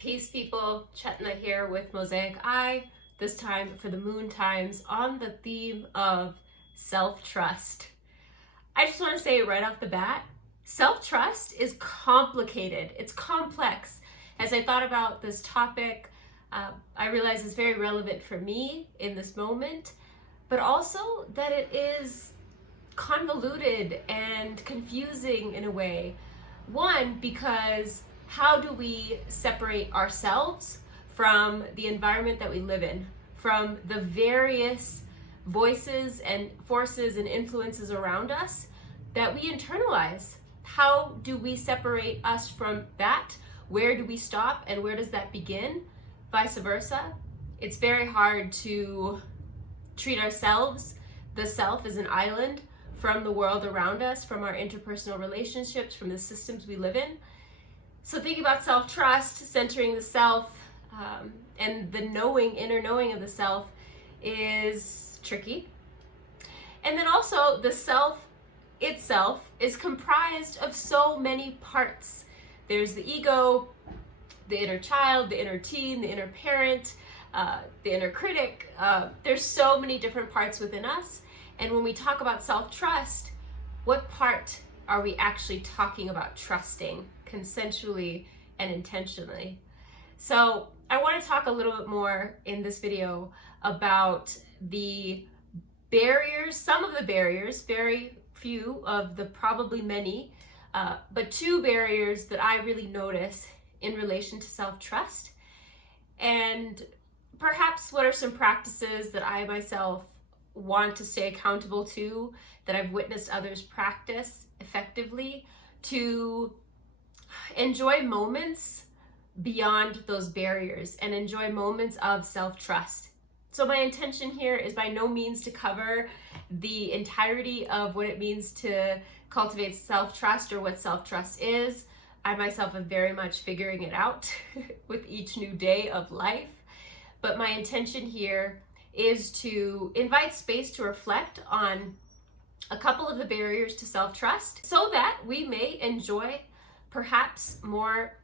Peace, people. Chetna here with Mosaic Eye, this time for the moon times on the theme of self-trust. I just want to say right off the bat, self-trust is complicated. It's complex. As I thought about this topic, I realize it's very relevant for me in this moment, but also that it is convoluted and confusing in a way. One, because how do we separate ourselves from the environment that we live in, from the various voices and forces and influences around us that we internalize? How do we separate us from that? Where do we stop and where does that begin? Vice versa. It's very hard to treat ourselves, the self, as an island from the world around us, from our interpersonal relationships, from the systems we live in. So thinking about self-trust, centering the self, and the knowing, inner knowing of the self is tricky. And then also the self itself is comprised of so many parts. There's the ego, the inner child, the inner teen, the inner parent, the inner critic. There's so many different parts within us. And when we talk about self-trust, what part are we actually talking about trusting consensually and intentionally? So I want to talk a little bit more in this video about the barriers, some of the barriers, very few of the probably many, but two barriers that I really notice in relation to self-trust, and perhaps what are some practices that I myself want to stay accountable to, that I've witnessed others practice effectively to enjoy moments beyond those barriers and enjoy moments of self-trust. So my intention here is by no means to cover the entirety of what it means to cultivate self-trust or what self-trust is. I myself am very much figuring it out with each new day of life. But my intention here is to invite space to reflect on a couple of the barriers to self-trust so that we may enjoy perhaps more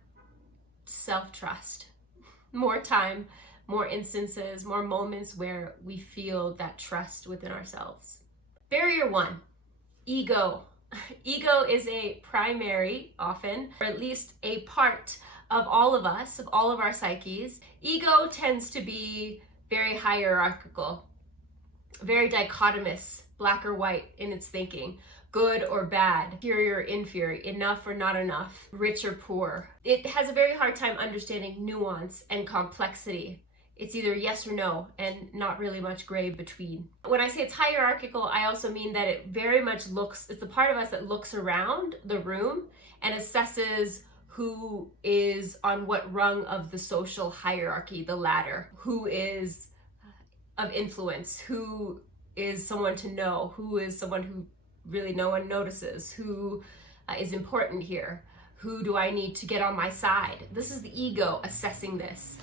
self-trust, more time, more instances, more moments where we feel that trust within ourselves. Barrier one, ego. Ego is a primary, often, or at least a part of all of us, of all of our psyches. Ego tends to be very hierarchical, very dichotomous, black or white in its thinking, good or bad, superior or inferior, enough or not enough, rich or poor. It has a very hard time understanding nuance and complexity. It's either yes or no and not really much gray between. When I say it's hierarchical, I also mean that it very much looks, it's the part of us that looks around the room and assesses who is on what rung of the social hierarchy, the ladder, who is of influence, who is someone to know, who is someone who really no one notices, who is important here, who do I need to get on my side. This is the ego assessing this.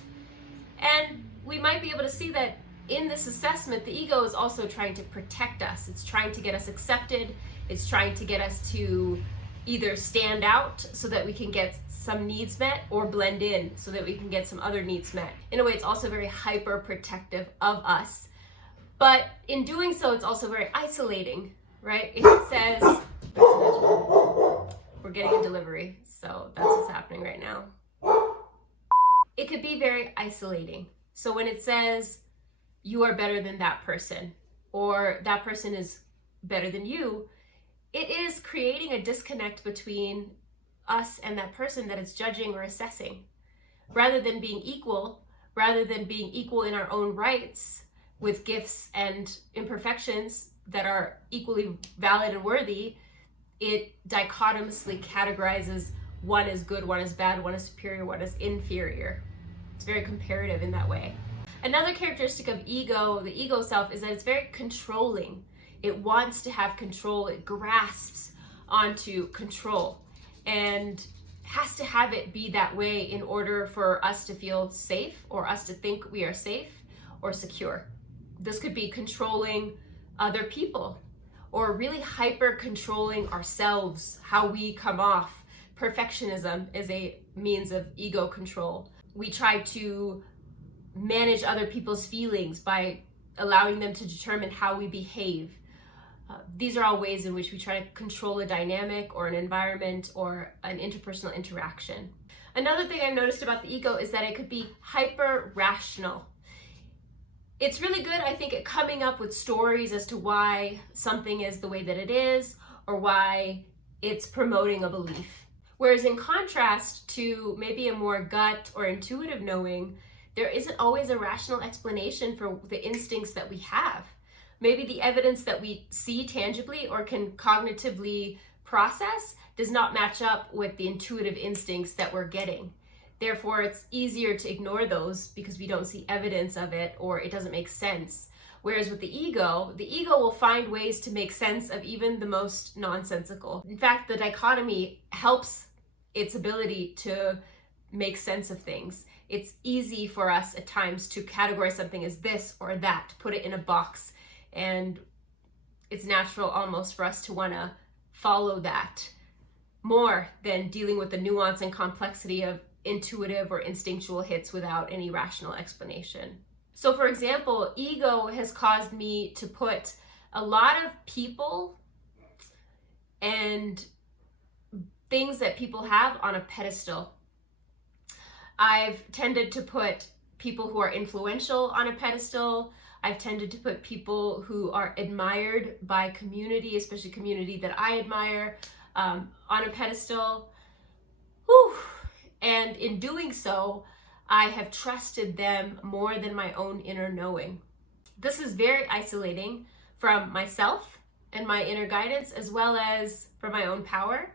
And we might be able to see that in this assessment, the ego is also trying to protect us. It's trying to get us accepted. It's trying to get us to either stand out so that we can get some needs met or blend in so that we can get some other needs met. In a way, it's also very hyper protective of us. But in doing so, it's also very isolating, right? If it says, we're getting a delivery, so that's what's happening right now. It could be very isolating. So when it says, you are better than that person, or that person is better than you, it is creating a disconnect between us and that person that it's judging or assessing. Rather than being equal in our own rights with gifts and imperfections that are equally valid and worthy, it dichotomously categorizes one as good, one as bad, one as superior, one as inferior. It's very comparative in that way. Another characteristic of ego, the ego self, is that it's very controlling. It wants to have control. It grasps onto control and has to have it be that way in order for us to feel safe or us to think we are safe or secure. This could be controlling other people or really hyper controlling ourselves, how we come off. Perfectionism is a means of ego control. we try to manage other people's feelings by allowing them to determine how we behave. These are all ways in which we try to control a dynamic or an environment or an interpersonal interaction. Another thing I've noticed about the ego is that it could be hyper rational. It's really good, I think, at coming up with stories as to why something is the way that it is or why it's promoting a belief. Whereas in contrast to maybe a more gut or intuitive knowing, there isn't always a rational explanation for the instincts that we have. Maybe the evidence that we see tangibly or can cognitively process does not match up with the intuitive instincts that we're getting. Therefore, it's easier to ignore those because we don't see evidence of it or it doesn't make sense. Whereas with the ego will find ways to make sense of even the most nonsensical. In fact, the dichotomy helps its ability to make sense of things. It's easy for us at times to categorize something as this or that, to put it in a box. And it's natural almost for us to want to follow that more than dealing with the nuance and complexity of intuitive or instinctual hits without any rational explanation. So for example, ego has caused me to put a lot of people and things that people have on a pedestal. I've tended to put people who are influential on a pedestal. I've tended to put people who are admired by community, especially community that I admire, on a pedestal. Whew. And in doing so, I have trusted them more than my own inner knowing. This is very isolating from myself and my inner guidance, as well as from my own power.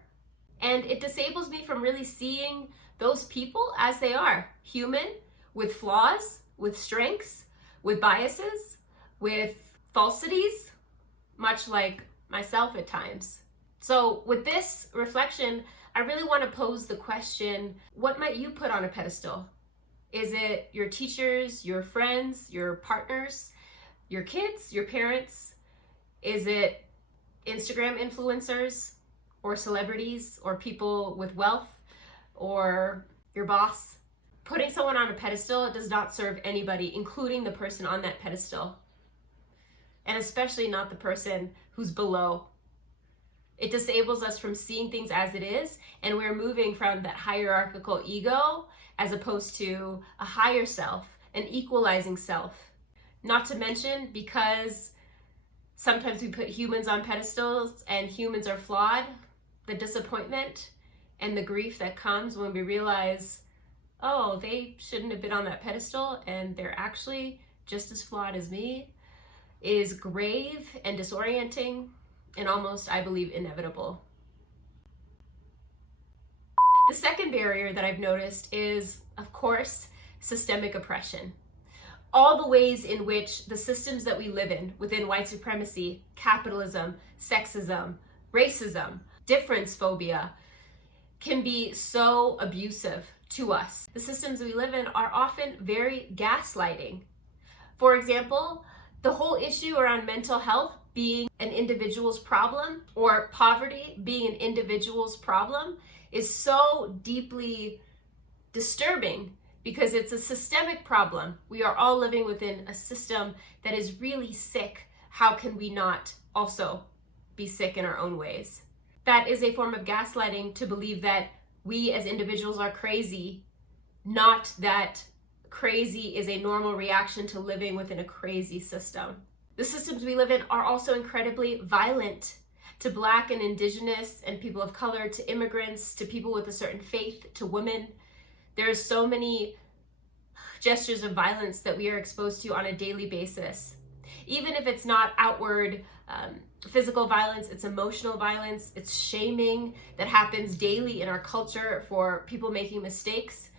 And it disables me from really seeing those people as they are, human, with flaws, with strengths, with biases, with falsities, much like myself at times. So with this reflection, I really want to pose the question, what might you put on a pedestal? Is it your teachers, your friends, your partners, your kids, your parents? Is it Instagram influencers or celebrities or people with wealth or your boss? Putting someone on a pedestal does not serve anybody, including the person on that pedestal, and especially not the person who's below. It disables us from seeing things as it is, and we're moving from that hierarchical ego as opposed to a higher self, an equalizing self. Not to mention, because sometimes we put humans on pedestals and humans are flawed, the disappointment and the grief that comes when we realize, oh, they shouldn't have been on that pedestal and they're actually just as flawed as me, is grave and disorienting and almost, I believe, inevitable. The second barrier that I've noticed is, of course, systemic oppression. All the ways in which the systems that we live in within white supremacy, capitalism, sexism, racism, difference phobia can be so abusive to us. The systems we live in are often very gaslighting. For example, the whole issue around mental health being an individual's problem or poverty being an individual's problem is so deeply disturbing because it's a systemic problem. We are all living within a system that is really sick. How can we not also be sick in our own ways? That is a form of gaslighting to believe that we as individuals are crazy, not that crazy is a normal reaction to living within a crazy system. The systems we live in are also incredibly violent to Black and Indigenous and people of color, to immigrants, to people with a certain faith, to women. There's so many gestures of violence that we are exposed to on a daily basis. Even if it's not outward physical violence, it's emotional violence, it's shaming that happens daily in our culture for people making mistakes.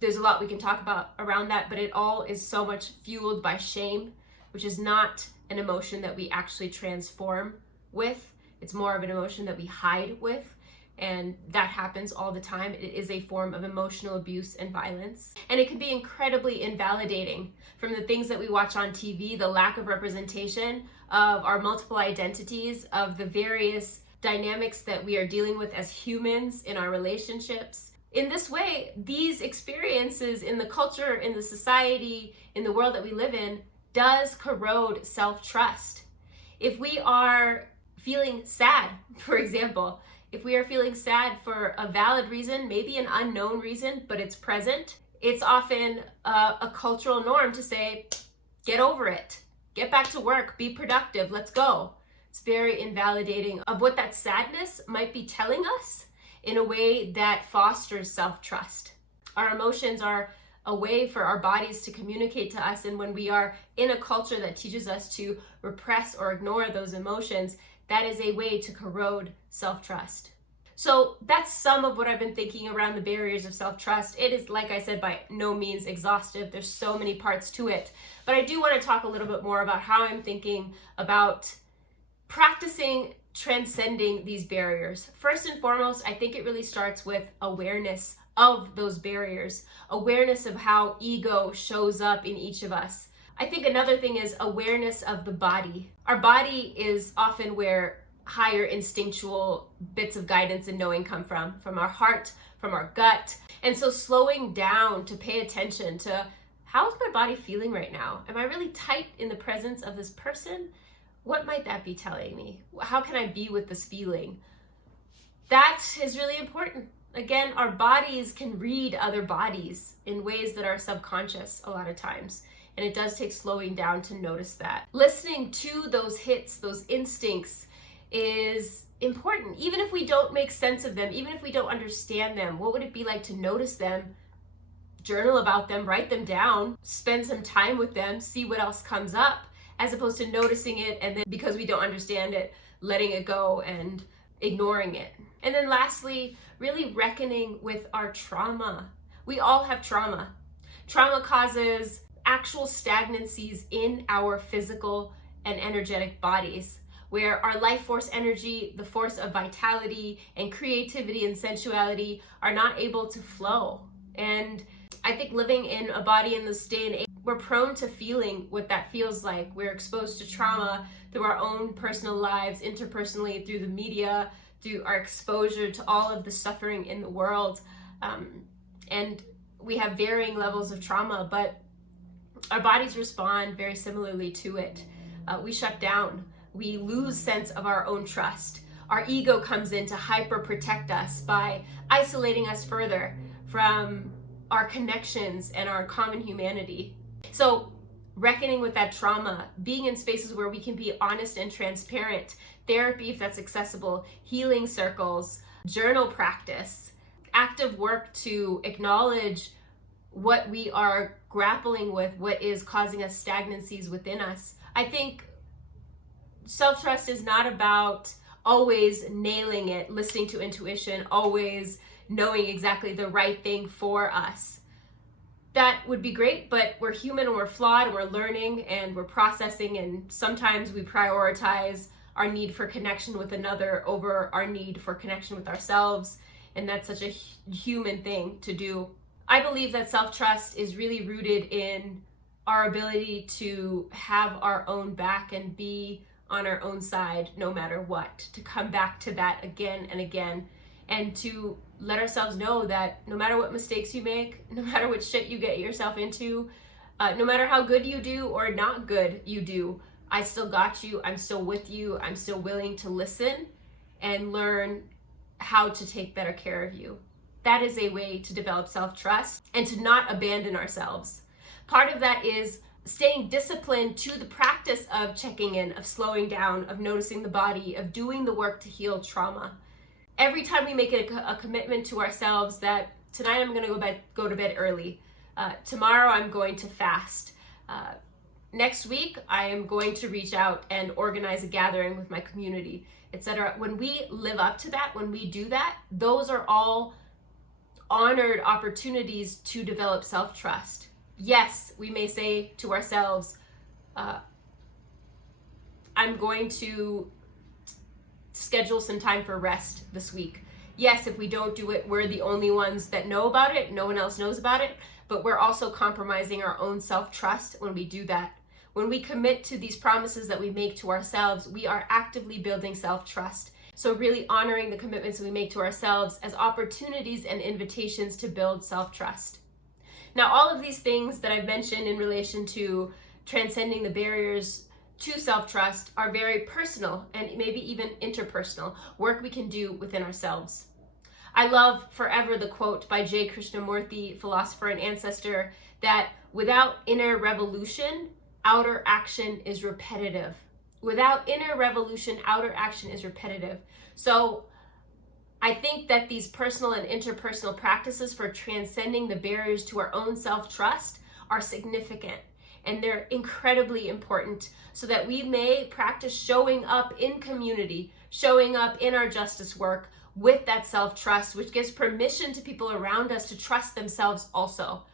There's a lot we can talk about around that, but it all is so much fueled by shame, which is not an emotion that we actually transform with. It's more of an emotion that we hide with, and that happens all the time. It is a form of emotional abuse and violence, and it can be incredibly invalidating from the things that we watch on TV, the lack of representation of our multiple identities, of the various dynamics that we are dealing with as humans in our relationships. In this way, these experiences in the culture, in the society, in the world that we live in, does corrode self-trust. If we are feeling sad, for example, if we are feeling sad for a valid reason, maybe an unknown reason, but it's present, it's often a cultural norm to say, get over it, get back to work, be productive, let's go. It's very invalidating of what that sadness might be telling us in a way that fosters self-trust. Our emotions are a way for our bodies to communicate to us, and when we are in a culture that teaches us to repress or ignore those emotions, that is a way to corrode self-trust. So that's some of what I've been thinking around the barriers of self-trust. It is, like I said, by no means exhaustive. There's so many parts to it. But I do want to talk a little bit more about how I'm thinking about practicing transcending these barriers. First and foremost, I think it really starts with awareness of those barriers, awareness of how ego shows up in each of us. I think another thing is awareness of the body. Our body is often where higher instinctual bits of guidance and knowing come from our heart, from our gut. And so slowing down to pay attention to, how's my body feeling right now? Am I really tight in the presence of this person? What might that be telling me? How can I be with this feeling? That is really important. Again, our bodies can read other bodies in ways that are subconscious a lot of times. And it does take slowing down to notice that. Listening to those hits, those instincts, is important. Even if we don't make sense of them, even if we don't understand them, what would it be like to notice them, journal about them, write them down, spend some time with them, see what else comes up, as opposed to noticing it and then, because we don't understand it, letting it go and ignoring it. And then lastly, really reckoning with our trauma. We all have trauma. Trauma causes actual stagnancies in our physical and energetic bodies, where our life force energy, the force of vitality and creativity and sensuality are not able to flow. And I think living in a body in this day and age, we're prone to feeling what that feels like. We're exposed to trauma through our own personal lives, interpersonally, through the media, through our exposure to all of the suffering in the world. And we have varying levels of trauma, but our bodies respond very similarly to it. We shut down. We lose sense of our own trust. Our ego comes in to hyper protect us by isolating us further from our connections and our common humanity. So reckoning with that trauma, being in spaces where we can be honest and transparent, therapy if that's accessible, healing circles, journal practice, active work to acknowledge what we are grappling with, what is causing us stagnancies within us. I think self-trust is not about always nailing it, listening to intuition, always knowing exactly the right thing for us. That would be great, but we're human and we're flawed and we're learning and we're processing, and sometimes we prioritize our need for connection with another over our need for connection with ourselves, and that's such a human thing to do. I believe that self-trust is really rooted in our ability to have our own back and be on our own side no matter what, to come back to that again and again, and to let ourselves know that no matter what mistakes you make, no matter what shit you get yourself into, no matter how good you do or not good you do, I still got you, I'm still with you, I'm still willing to listen and learn how to take better care of you. That is a way to develop self-trust and to not abandon ourselves. Part of that is staying disciplined to the practice of checking in, of slowing down, of noticing the body, of doing the work to heal trauma. Every time we make it a commitment to ourselves that tonight I'm going to go to bed early, tomorrow I'm going to fast, next week I am going to reach out and organize a gathering with my community, etc. When we live up to that, when we do that, those are all honored opportunities to develop self-trust. Yes, we may say to ourselves, I'm going to schedule some time for rest this week. Yes, if we don't do it, we're the only ones that know about it. No one else knows about it, but we're also compromising our own self-trust when we do that. When we commit to these promises that we make to ourselves, we are actively building self-trust. So really honoring the commitments we make to ourselves as opportunities and invitations to build self-trust. Now, all of these things that I've mentioned in relation to transcending the barriers to self-trust are very personal and maybe even interpersonal work we can do within ourselves. I love forever the quote by J. Krishnamurti, philosopher and ancestor, that without inner revolution, outer action is repetitive. Without inner revolution, outer action is repetitive. So I think that these personal and interpersonal practices for transcending the barriers to our own self-trust are significant, and they're incredibly important so that we may practice showing up in community, showing up in our justice work with that self-trust, which gives permission to people around us to trust themselves also.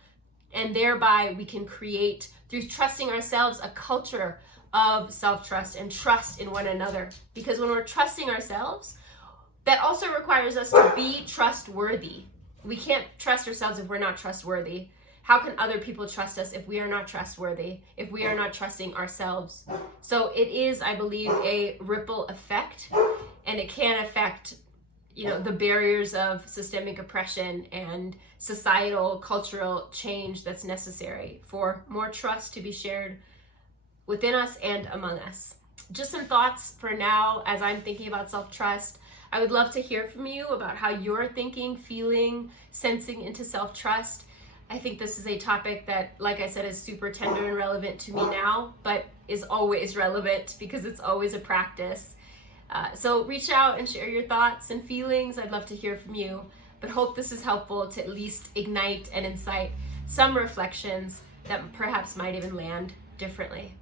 And thereby we can create, through trusting ourselves, a culture of self-trust and trust in one another. Because when we're trusting ourselves, that also requires us to be trustworthy. We can't trust ourselves if we're not trustworthy. How can other people trust us if we are not trustworthy, if we are not trusting ourselves? So it is, I believe, a ripple effect, and it can affect, the barriers of systemic oppression and societal, cultural change that's necessary for more trust to be shared within us and among us. Just some thoughts for now as I'm thinking about self-trust. I would love to hear from you about how you're thinking, feeling, sensing into self-trust. I think this is a topic that, like I said, is super tender and relevant to me now, but is always relevant because it's always a practice. So reach out and share your thoughts and feelings. I'd love to hear from you, but hope this is helpful to at least ignite and incite some reflections that perhaps might even land differently.